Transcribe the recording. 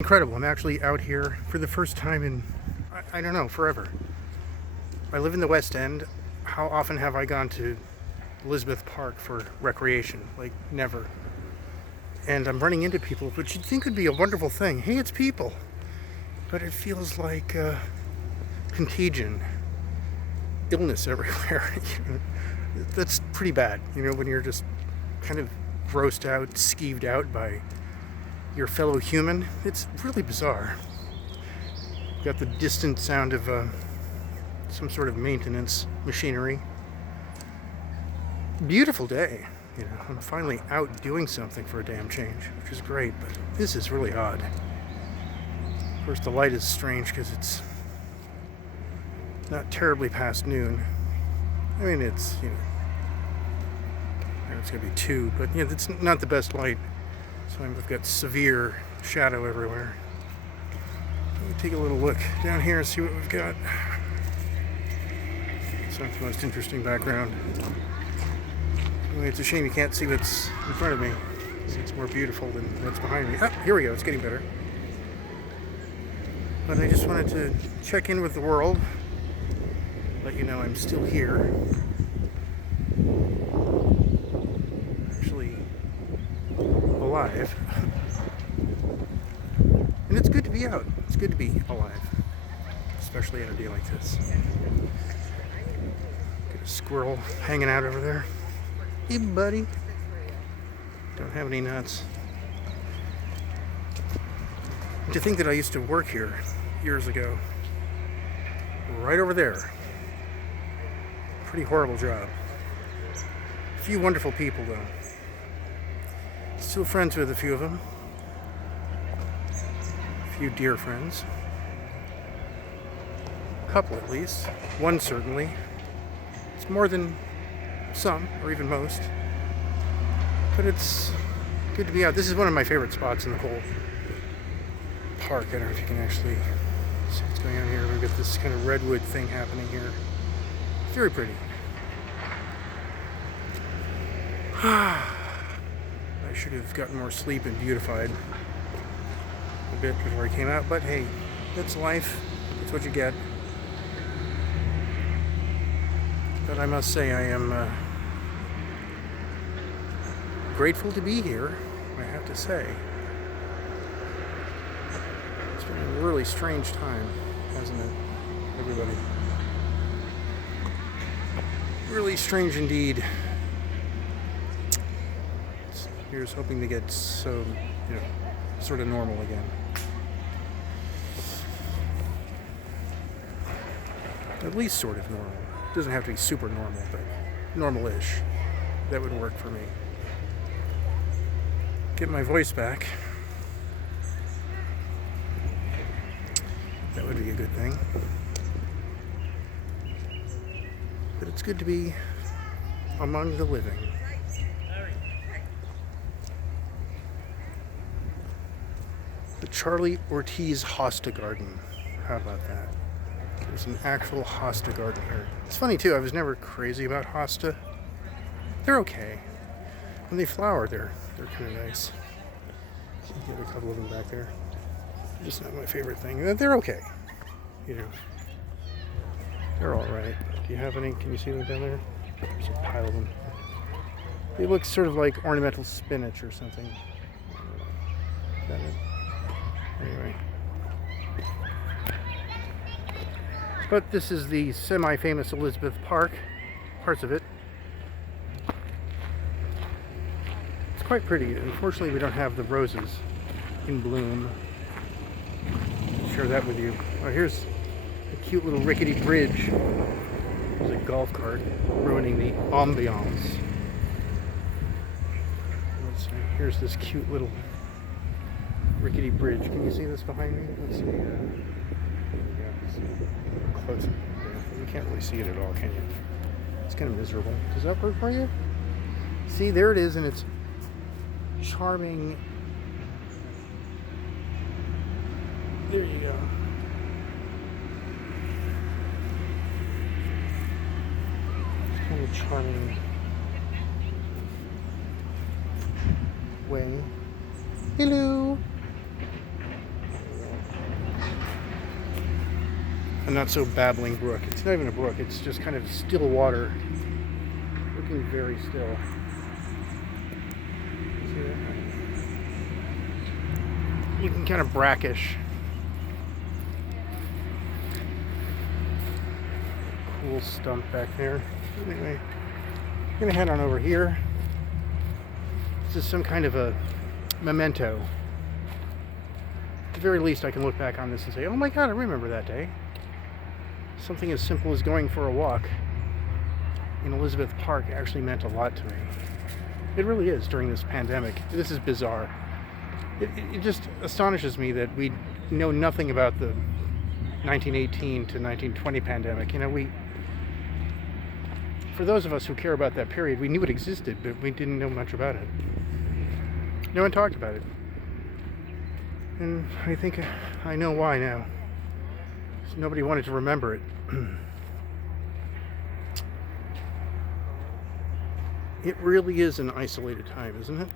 Incredible. I'm actually out here for the first time in, I don't know, forever. I live in the West End. How often have I gone to Elizabeth Park for recreation? Like, never. And I'm running into people, which you'd think would be a wonderful thing. Hey, it's people. But it feels like contagion, illness everywhere. That's pretty bad, when you're just kind of grossed out, skeeved out by your fellow human. It's really bizarre. You've got the distant sound of some sort of maintenance machinery. Beautiful day. I'm finally out doing something for a damn change, which is great, but this is really odd. Of course, the light is strange because it's not terribly past noon. I mean, it's going to be 2, but it's not the best light. So I've got severe shadow everywhere. Let me take a little look down here and see what we've got. It's not the most interesting background. Anyway, it's a shame you can't see what's in front of me. It's more beautiful than what's behind me. Ah, here we go. It's getting better. But I just wanted to check in with the world. Let you know I'm still here. Actually alive. And it's good to be out. It's good to be alive. Especially on a day like this. Got a squirrel hanging out over there. Hey, buddy. Don't have any nuts. And to think that I used to work here years ago. Right over there. Pretty horrible job. A few wonderful people, though. Still friends with a few of them. A few dear friends. A couple at least. One certainly. It's more than some, or even most. But it's good to be out. This is one of my favorite spots in the whole park. I don't know if you can actually see what's going on here. We've got this kind of redwood thing happening here. Very pretty. I should have gotten more sleep and beautified a bit before I came out, but hey, that's life. That's what you get. But I must say I am grateful to be here, I have to say. It's been a really strange time, hasn't it, everybody? Really strange indeed. Here's hoping to get so, sort of normal again. At least sort of normal. It doesn't have to be super normal, but normal-ish. That would work for me. Get my voice back. That would be a good thing. But it's good to be among the living. The Charlie Ortiz Hosta Garden. How about that? There's an actual hosta garden here. It's funny too, I was never crazy about hosta. They're okay. When they flower, they're kind of nice. You have a couple of them back there. Just not my favorite thing. They're okay. They're alright. Do you have any? Can you see them down there? There's a pile of them. They look sort of like ornamental spinach or something. Is that it? Anyway. But this is the semi-famous Elizabeth Park. Parts of it. It's quite pretty. Unfortunately, we don't have the roses in bloom. I'll share that with you. Oh, here's a cute little rickety bridge. There's a golf cart ruining the ambiance. Let's see. Here's this cute little rickety bridge. Can you see this behind me? Let's see. Close. Yeah, you can't really see it at all, can you? It's kind of miserable. Does that work for you? See, there it is, and it's charming. There you go. It's kind of charming way. Hello. a not so babbling brook. It's not even a brook, it's just kind of still water, looking very still. See that? Looking kind of brackish. Cool stump back there. Anyway, I'm gonna head on over here. This is some kind of a memento. At the very least, I can look back on this and say, oh my god, I remember that day. Something as simple as going for a walk in Elizabeth Park actually meant a lot to me. It really is during this pandemic. This is bizarre. It just astonishes me that we know nothing about the 1918 to 1920 pandemic. You know, for those of us who care about that period, we knew it existed, but we didn't know much about it. No one talked about it. And I think I know why now. Nobody wanted to remember it. It really is an isolated time, isn't it?